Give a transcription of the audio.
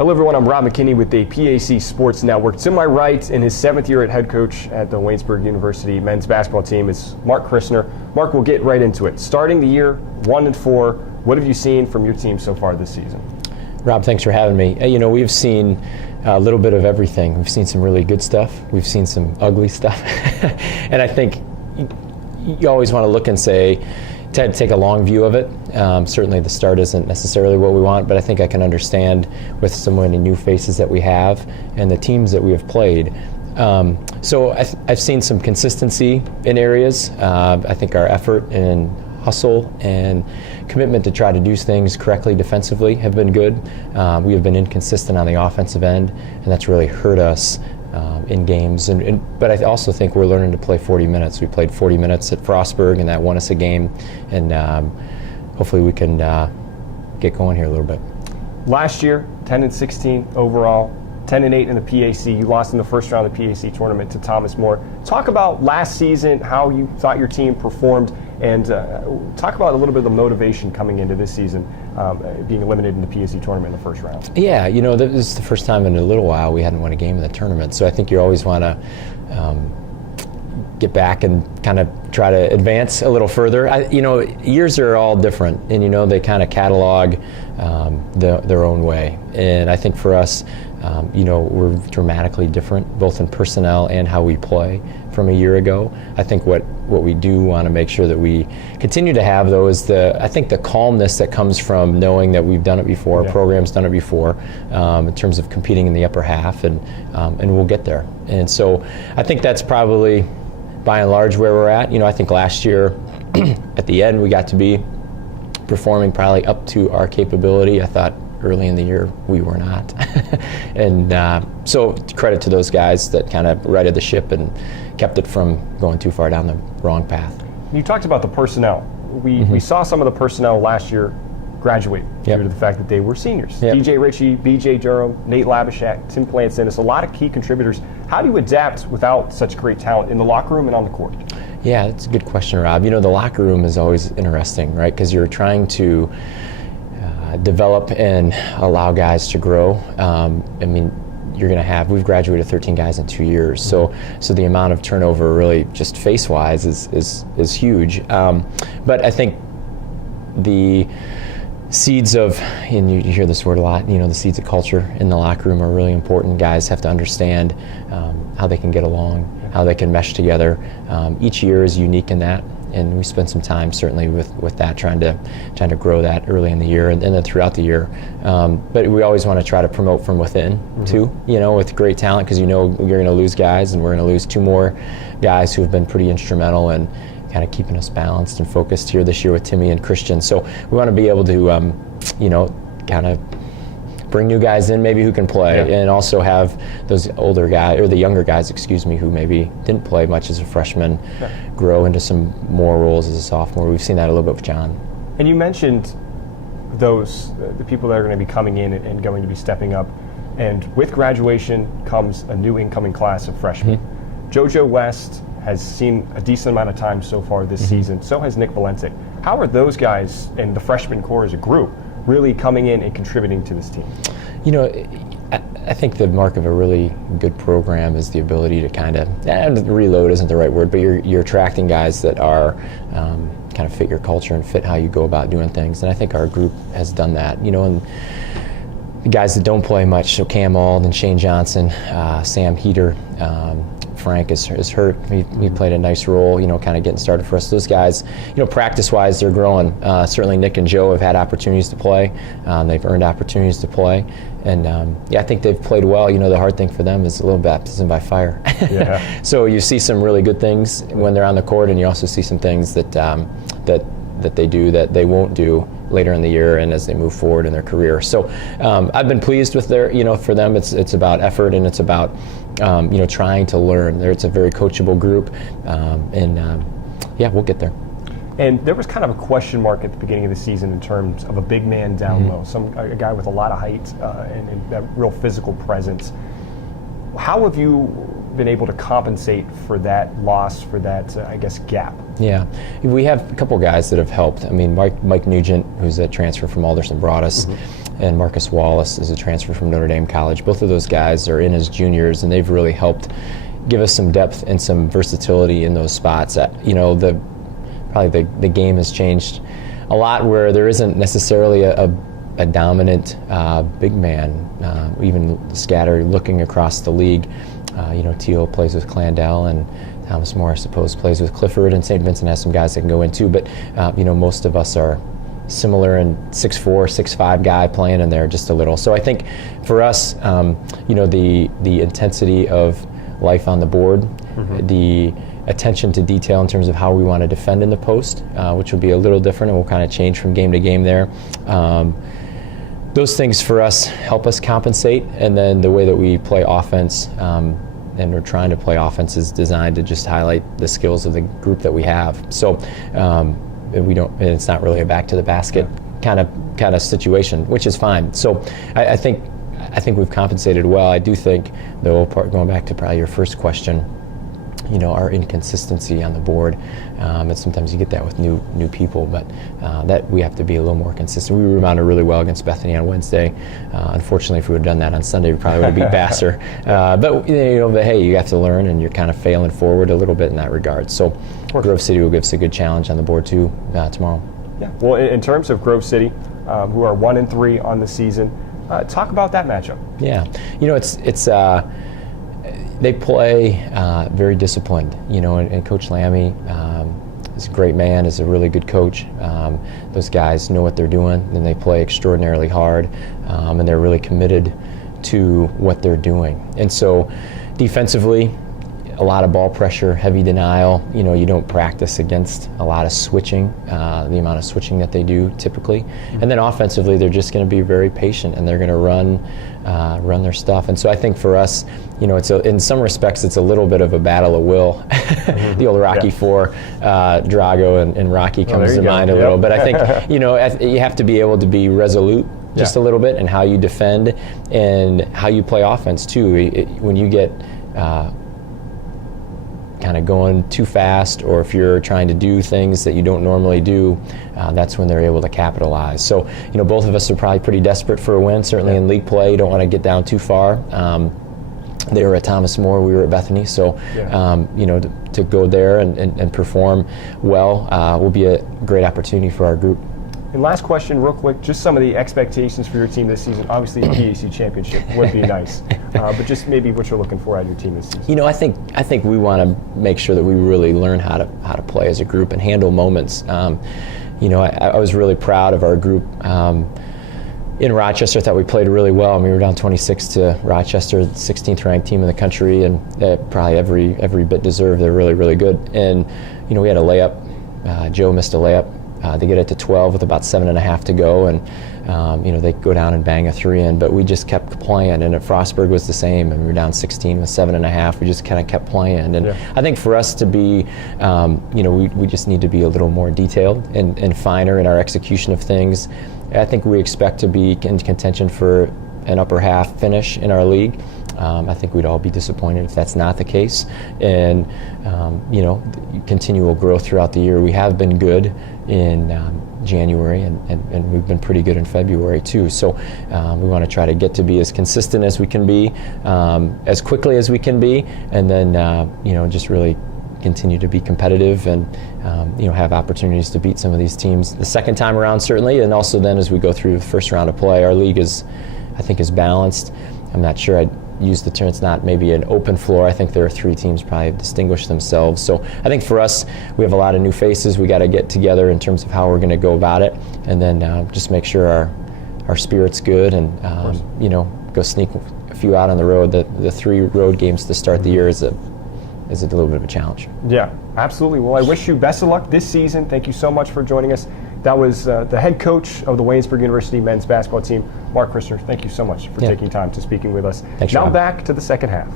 Hello everyone, I'm Rob McKinney with the PAC Sports Network. To my right, in his 7th year at head coach at the Waynesburg University men's basketball team, is Mark Christner. Mark, we'll get right into it. Starting the year 1-4, what have you seen from your team so far this season? Rob, thanks for having me. You know, we've seen a little bit of everything. We've seen some really good stuff. We've seen some ugly stuff. And I think you always want to look and say, to take a long view of it. Certainly the start isn't necessarily what we want, but I think I can understand with so many new faces that we have and the teams that we have played. So I've seen some consistency in areas. I think our effort and hustle and commitment to try to do things correctly defensively have been good. We have been inconsistent on the offensive end, and that's really hurt us in games. But I also think we're learning to play 40 minutes. We played 40 minutes at Frostburg, and that won us a game. And hopefully we can get going here a little bit. Last year, 10-16 overall, 10-8 in the PAC. You lost in the first round of the PAC tournament to Thomas More. Talk about last season, how you thought your team performed, and talk about a little bit of the motivation coming into this season, being eliminated in the PAC tournament in the first round. Yeah, you know, this is the first time in a little while we hadn't won a game in the tournament, so I think you always want to get back and kind of try to advance a little further. You know, years are all different, and you know, they kind of catalog their own way. And I think for us, you know, we're dramatically different, both in personnel and how we play from a year ago. I think what we do want to make sure that we continue to have, though, is I think the calmness that comes from knowing that we've done it before, our program's done it before, in terms of competing in the upper half, and we'll get there. And so I think that's probably, by and large, where we're at. You know, I think last year, at the end, we got to be performing probably up to our capability. I thought early in the year we were not. And so credit to those guys that kind of righted the ship and kept it from going too far down the wrong path. You talked about the personnel. We saw some of the personnel last year graduate due to the fact that they were seniors. DJ Ritchie, BJ Durham, Nate Labishak, Tim Plantsinis, a lot of key contributors. How do you adapt without such great talent in the locker room and on the court? Yeah, that's a good question, Rob. You know, the locker room is always interesting, right? Because you're trying to develop and allow guys to grow. I mean, we've graduated 13 guys in 2 years, so the amount of turnover really just face-wise is huge. But I think the seeds of, and you hear this word a lot, you know, the seeds of culture in the locker room are really important. Guys have to understand how they can get along, how they can mesh together. Each year is unique in that, and we spend some time certainly with that, trying to grow that early in the year and then throughout the year. But we always want to try to promote from within too, you know, with great talent, because you know you're going to lose guys, and we're going to lose 2 more guys who have been pretty instrumental in kind of keeping us balanced and focused here this year with Timmy and Christian. So we want to be able to, you know, kind of bring new guys in maybe who can play, and also have those older guys, or the younger guys, excuse me, who maybe didn't play much as a freshman, grow into some more roles as a sophomore. We've seen that a little bit with John. And you mentioned the people that are going to be coming in and going to be stepping up. And with graduation comes a new incoming class of freshmen. JoJo West has seen a decent amount of time so far this season. So has Nick Valente. How are those guys and the freshman core as a group really coming in and contributing to this team? You know, I think the mark of a really good program is the ability to kind of, reload isn't the right word, but you're attracting guys that are kind of fit your culture and fit how you go about doing things. And I think our group has done that. You know, and the guys that don't play much, so Cam Ald and Shane Johnson, Sam Heater, Frank is hurt. He played a nice role, you know, kind of getting started for us. Those guys, you know, practice-wise, they're growing. Certainly Nick and Joe have had opportunities to play. They've earned opportunities to play. And, I think they've played well. You know, the hard thing for them is a little baptism by fire. So you see some really good things when they're on the court, and you also see some things that they do that they won't do later in the year and as they move forward in their career. So I've been pleased with their, you know, for them it's about effort, and it's about you know, trying to learn. It's a very coachable group, yeah, we'll get there. And there was kind of a question mark at the beginning of the season in terms of a big man down low, a guy with a lot of height and that real physical presence. How have you been able to compensate for that loss, for that, I guess, gap? Yeah, we have a couple guys that have helped. I mean, Mike Nugent, who's a transfer from Alderson, brought us. and Marcus Wallace is a transfer from Notre Dame College. Both of those guys are in as juniors, and they've really helped give us some depth and some versatility in those spots. Probably the game has changed a lot, where there isn't necessarily a dominant big man, even scattered looking across the league. Teal plays with Clandell, and Thomas More, I suppose, plays with Clifford, and St. Vincent has some guys that can go in too. But most of us are similar, and 6'4", 6'5" guy playing in there just a little. So I think for us, the intensity of life on the board, the attention to detail in terms of how we want to defend in the post, which will be a little different and will kind of change from game to game there. Those things for us help us compensate, and then the way that we play offense, and we're trying to play offense, is designed to just highlight the skills of the group that we have. So it's not really a back to the basket kind of situation, which is fine. So I think we've compensated well. I do think, though, going back to probably your first question, our inconsistency on the board, and sometimes you get that with new people, but that we have to be a little more consistent. We rebounded really well against Bethany on Wednesday. Unfortunately, if we would have done that on Sunday, we probably would have beat Vassar. But hey, you have to learn, and you're kind of failing forward a little bit in that regard. So Grove City will give us a good challenge on the board too tomorrow. Yeah. Well, in terms of Grove City, who are 1-3 on the season, talk about that matchup. Yeah, it's. They play very disciplined, and Coach Lammy is a great man, is a really good coach. Those guys know what they're doing, and they play extraordinarily hard, and they're really committed to what they're doing. And so defensively, a lot of ball pressure, heavy denial. You don't practice against a lot of switching, the amount of switching that they do typically. And then offensively, they're just going to be very patient, and they're going to run their stuff. And so I think for us, in some respects, it's a little bit of a battle of will. The old Rocky IV, Drago and Rocky comes to mind a little. But I think, you have to be able to be resolute just a little bit in how you defend and how you play offense too. When you get kind of going too fast, or if you're trying to do things that you don't normally do, that's when they're able to capitalize. So, both of us are probably pretty desperate for a win, certainly in league play. You don't want to get down too far. They were at Thomas More, we were at Bethany, so to go there and perform well will be a great opportunity for our group. And last question, real quick, just some of the expectations for your team this season. Obviously, a PAC championship would be nice, but just maybe what you're looking for out of your team this season. I think we want to make sure that we really learn how to play as a group and handle moments. I was really proud of our group in Rochester. I thought we played really well. We were down 26 to Rochester, 16th ranked team in the country, and probably every bit deserved. They're really, really good. And we had a layup. Joe missed a layup. They get it to 12 with about 7.5 to go, and they go down and bang a 3 in, but we just kept playing. And at Frostburg was the same, and we were down 16 with 7.5. We just kind of kept playing. And I think for us to be, we just need to be a little more detailed and finer in our execution of things. I think we expect to be in contention for an upper half finish in our league. I think we'd all be disappointed if that's not the case. And, continual growth throughout the year. We have been good in January, and we've been pretty good in February too. So we want to try to get to be as consistent as we can be, as quickly as we can be, and then, just really continue to be competitive and, have opportunities to beat some of these teams the second time around, certainly. And also then as we go through the first round of play, our league is balanced. I'm not sure I'd use the term, it's not maybe an open floor. I think there are 3 teams probably distinguish themselves. So I think for us, we have a lot of new faces. We got to get together in terms of how we're going to go about it, and then just make sure our spirit's good, and go sneak a few out on the road. The 3 road games to start the year is a little bit of a challenge. Yeah, absolutely. Well, I wish you best of luck this season. Thank you so much for joining us. That was the head coach of the Waynesburg University men's basketball team, Mark Christner. Thank you so much for taking time to speaking with us. Thanks, now Rob. back to the second half.